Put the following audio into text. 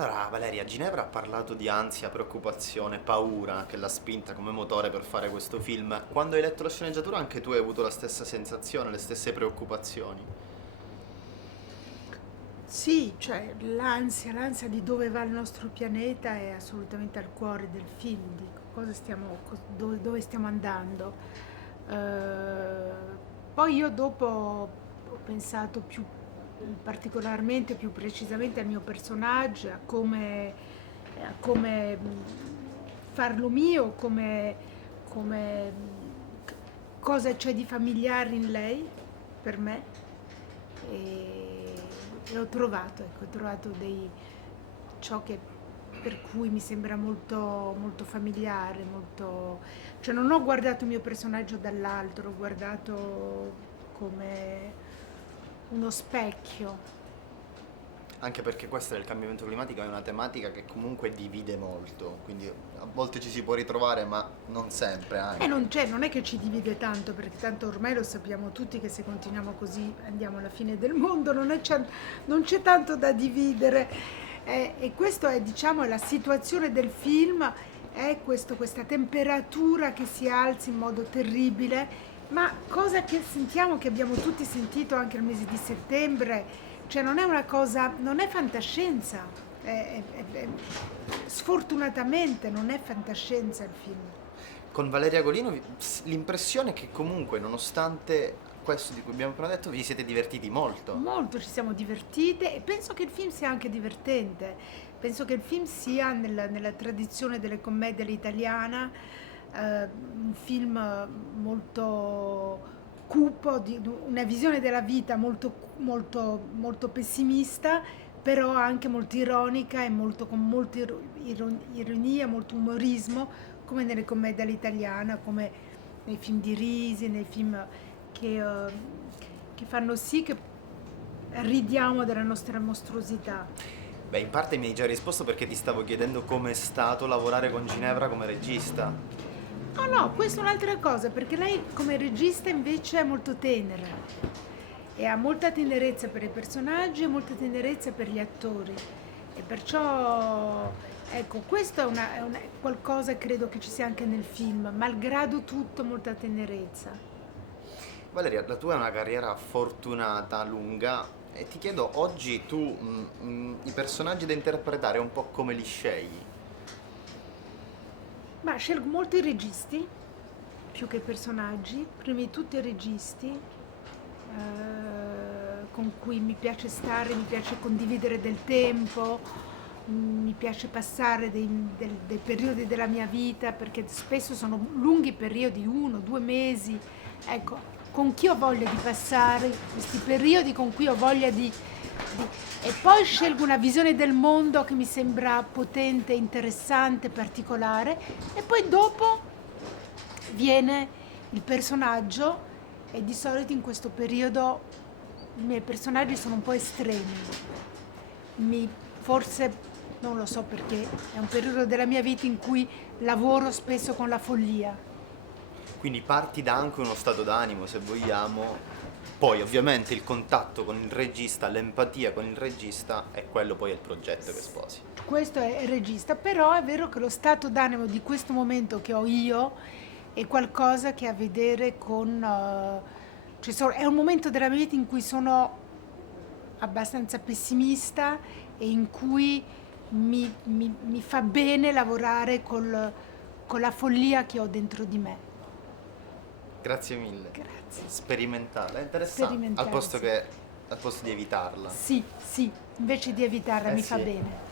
Allora, Valeria, Ginevra ha parlato di ansia, preoccupazione, paura che l'ha spinta come motore per fare questo film. Quando hai letto la sceneggiatura anche tu hai avuto la stessa sensazione, le stesse preoccupazioni. Sì, cioè l'ansia di dove va il nostro pianeta è assolutamente al cuore del film, di cosa stiamo, dove stiamo andando. Poi io dopo ho pensato particolarmente, più precisamente al mio personaggio, a come farlo mio, come cosa c'è di familiare in lei per me e, e ho trovato ciò che per cui mi sembra molto, molto familiare, cioè non ho guardato il mio personaggio dall'alto, l'ho guardato come uno specchio. Anche perché questo del cambiamento climatico è una tematica che comunque divide molto, quindi a volte ci si può ritrovare, ma non sempre E anche. non è che ci divide tanto, perché tanto ormai lo sappiamo tutti che se continuiamo così andiamo alla fine del mondo, non c'è tanto da dividere. E questo è, diciamo, è la situazione del film, è questa temperatura che si alza in modo terribile, ma cosa che sentiamo, che abbiamo tutti sentito anche il mese di settembre, cioè non è una cosa, non è fantascienza, sfortunatamente non è fantascienza il film. Con Valeria Golino l'impressione è che comunque, nonostante questo di cui abbiamo appena detto, vi siete divertiti molto. Molto ci siamo divertite e penso che il film sia anche divertente. Penso che il film sia nella tradizione delle commedie all'italiana, un film molto cupo, di una visione della vita molto, molto, molto pessimista, però anche molto ironica e con molta ironia, molto umorismo, come nelle commedie all'italiana, come nei film di Risi, nei film che fanno sì che ridiamo della nostra mostruosità. Beh, in parte mi hai già risposto perché ti stavo chiedendo com'è stato lavorare con Ginevra come regista. No, no, questa è un'altra cosa, perché lei come regista invece è molto tenera e ha molta tenerezza per i personaggi e molta tenerezza per gli attori. E perciò, ecco, questo è qualcosa credo che ci sia anche nel film, malgrado tutto molta tenerezza. Valeria, la tua è una carriera fortunata, lunga, e ti chiedo oggi tu i personaggi da interpretare un po' come li scegli? Ma scelgo molto i registi, più che i personaggi, prima di tutto i registi, con cui mi piace stare, mi piace condividere del tempo, mi piace passare dei periodi della mia vita, perché spesso sono lunghi periodi, 1, 2 mesi, ecco, con chi ho voglia di passare questi periodi, con cui ho voglia e poi scelgo una visione del mondo che mi sembra potente, interessante, particolare, e poi dopo viene il personaggio, e di solito in questo periodo i miei personaggi sono un po' estremi. Forse, non lo so perché, è un periodo della mia vita in cui lavoro spesso con la follia. Quindi parti da anche uno stato d'animo, se vogliamo. Poi ovviamente il contatto con il regista, l'empatia con il regista è quello poi il progetto che sposi. Questo è il regista, però è vero che lo stato d'animo di questo momento che ho io è qualcosa che ha a vedere con... è un momento della mia vita in cui sono abbastanza pessimista e in cui mi fa bene lavorare con la follia che ho dentro di me. Grazie mille. Grazie. Sperimentale, è interessante. Sperimentale, sì. Al posto di evitarla. Sì, sì, invece di evitarla mi fa Sì. bene.